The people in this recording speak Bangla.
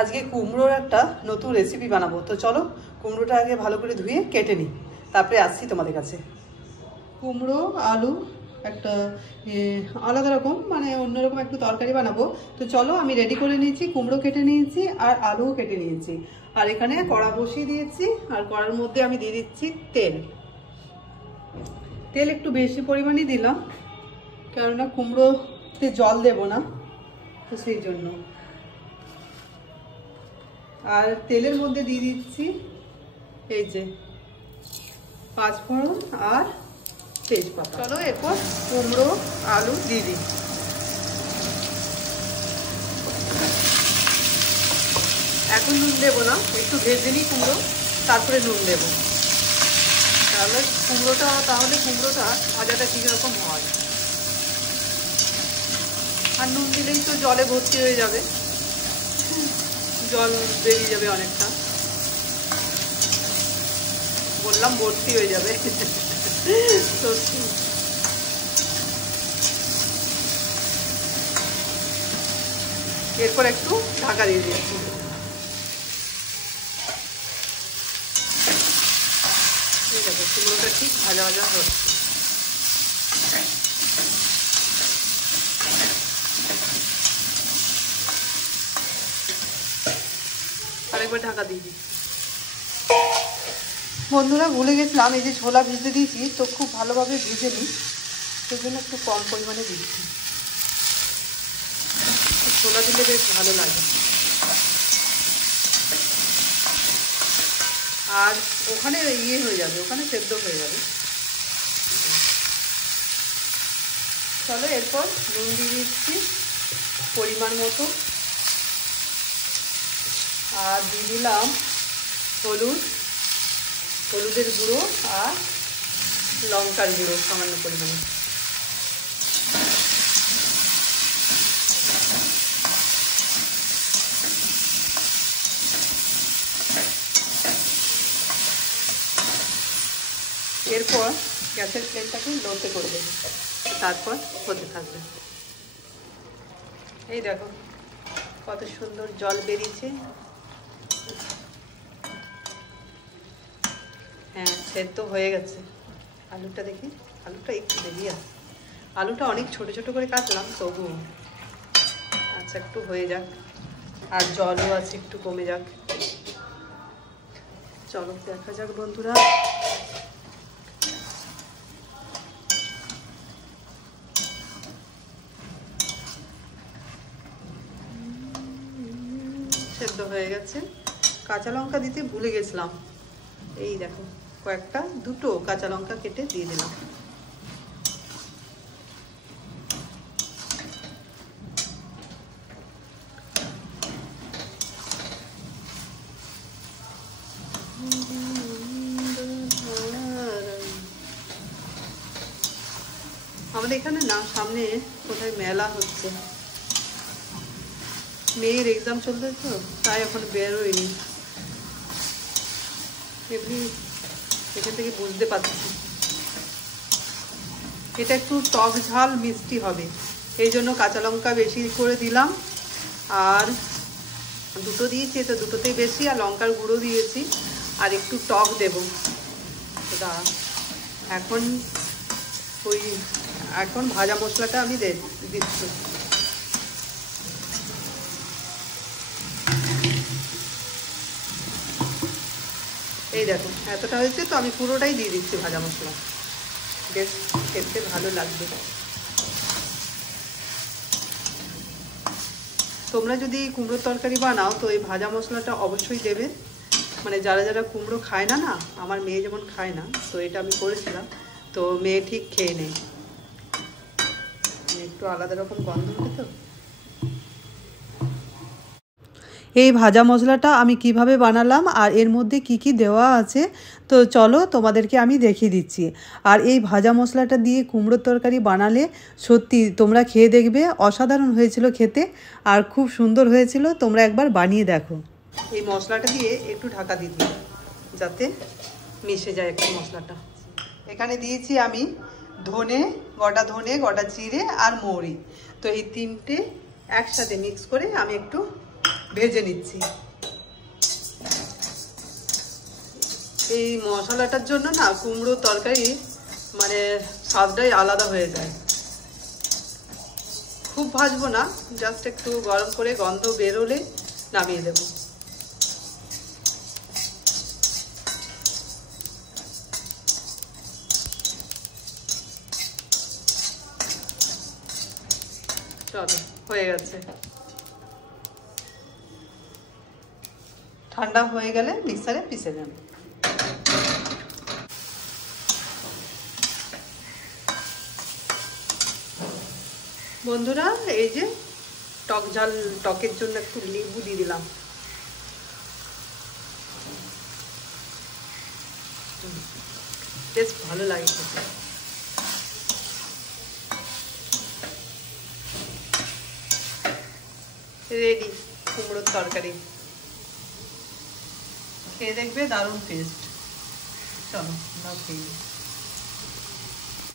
আজকে কুমড়োর একটা নতুন রেসিপি বানাবো। তো চলো কুমড়োটা আগে ভালো করে ধুয়ে কেটে নিই, তারপরে আসছি তোমাদের কাছে। কুমড়ো আলু একটা আলাদা রকম মানে অন্যরকম একটু তরকারি বানাবো। তো চলো আমি রেডি করে নিয়েছি, কুমড়ো কেটে নিয়েছি আর আলুও কেটে নিয়েছি। আর এখানে কড়া বসিয়ে দিয়েছি, আর কড়ার মধ্যে আমি দিয়ে দিচ্ছি তেল। তেল একটু বেশি পরিমাণে দিলাম, কেননা কুমড়োতে জল দেব না, তো সেই জন্য। আর তেলের মধ্যে দিয়ে দিচ্ছি এই যে পাঁচফোড়ন আর তেজপাতা। চলো এরপর কুমড়ো আলু দিয়ে দিই। এখন নুন দেবো না, একটু ভেজে নিই কুমড়ো, তারপরে নুন দেবো। তাহলে কুমড়োটা ভাজাটা কীরকম হয়। আর নুন দিলেই তো জলে ভর্তি হয়ে যাবে, জল বেরিয়ে যাবে অনেকটা। বললাম ভর্তি হয়ে যাবে সত্যি। এরপর একটু ঢাকা দিয়ে দিচ্ছি। ঠিক আছে, কুমড়োটা ঠিক ভাজা ভাজা হচ্ছে। আরেকবার ঢাকা দিয়ে দিই। বন্ধুরা ভুলে গেছিলাম, এই যে ছোলা ভিজে দিয়েছি, তো খুব ভালোভাবে ভিজে নিই, সেই জন্য একটু কম পরিমাণে দিচ্ছি। ছোলা দিলে বেশ ভালো লাগে। আর ওখানে হয়ে যাবে, ওখানে সেদ্ধ হয়ে যাবে। চলো এরপর নুন দিয়ে দিচ্ছি পরিমাণ মতো, আর দিয়ে দিলাম হলুদের গুঁড়ো আর লঙ্কার গুঁড়ো সামান্য পরিমাণে। এরপর গ্যাসের ফ্লেমটাকে লোতে করে দেবো, তারপর হতে থাকবে। এই দেখো কত সুন্দর জল বেরিয়েছে। হ্যাঁ, সেদ্ধ হয়ে গেছে। আলুটা দেখি, আলুটা একটু বেরিয়ে আসছে। আলুটা অনেক ছোট ছোট করে কাটলাম, তবুও আচ্ছা একটু হয়ে যাক, আর জলও আছে, একটু কমে যাক। চলো দেখা যাক বন্ধুরা। সেদ্ধ হয়ে গেছে। কাঁচা লঙ্কা দিতে ভুলে গেছিলাম, এই দেখো দুটো কাঁচা লঙ্কা কেটে দিয়ে দিলাম। আমাদের এখানে না সামনে কোথায় মেলা হচ্ছে, মেয়ের এক্সাম চলছে তো, তাই এখন বেরোয়নি। এমনি এখান থেকে বুঝতে পারছি এটা একটু টক ঝাল মিষ্টি হবে, এই জন্য কাঁচা লঙ্কা বেশি করে দিলাম। আর দুটো দিয়েছি, তো দুটোতেই বেশি, আর লঙ্কার গুঁড়ো দিয়েছি, আর একটু টক দেবো। এখন ভাজা মশলাটা আমি দিচ্ছি। এই দেখো এতটা হয়েছে, তো আমি পুরোটাই দিয়ে দিচ্ছি ভাজা মশলা, বেশ খেতে ভালো লাগবে। তোমরা যদি কুমড়োর তরকারি বানাও তো এই ভাজা মশলাটা অবশ্যই দেবে। মানে যারা যারা কুমড়ো খায় না, আমার মেয়ে যেমন খায় না, তো এটা আমি করেছিলাম, তো মেয়ে ঠিক খেয়ে নেয়। একটু আলাদা রকম গন্ধ হতো। এই ভাজা মশলাটা আমি কিভাবে বানালাম আর এর মধ্যে কি কি দেওয়া আছে, তো চলো তোমাদেরকে আমি দেখিয়ে দিচ্ছি। আর এই ভাজা মশলাটা দিয়ে কুমড়োর তরকারি বানালে সত্যি তোমরা খেয়ে দেখবে, অসাধারণ হয়েছিল খেতে, আর খুব সুন্দর হয়েছিল। তোমরা একবার বানিয়ে দেখো। এই মশলাটা দিয়ে একটু ঢাকা দিয়ে দিই, যাতে মিশে যায় একটু মশলাটা। এখানে দিয়েছি আমি গোটা ধনে, গোটা জিরে আর মৌরি, তো এই তিনটে একসাথে মিক্স করে আমি একটু ভেজে নিচ্ছি। এই মশলাটার জন্য না কুমড়োর তরকারি মানে স্বাদটাই আলাদা হয়ে যায়। খুব ভাজবো না, জাস্ট একটু গরম করে গন্ধ বেরোলে নামিয়ে দেব। চলো, হয়ে গেছে। ঠান্ডা হয়ে গেলে মিক্সারে পিষে নেব। বন্ধুরা, এই যে টকের জন্য একটু লেবু দিয়ে দিলাম। বেশ ভালো লাগে খেতে। রেডি কুমড়োর তরকারি। খেয়ে দেখবে, দারুণ টেস্ট। চলো, নাও খেয়ে।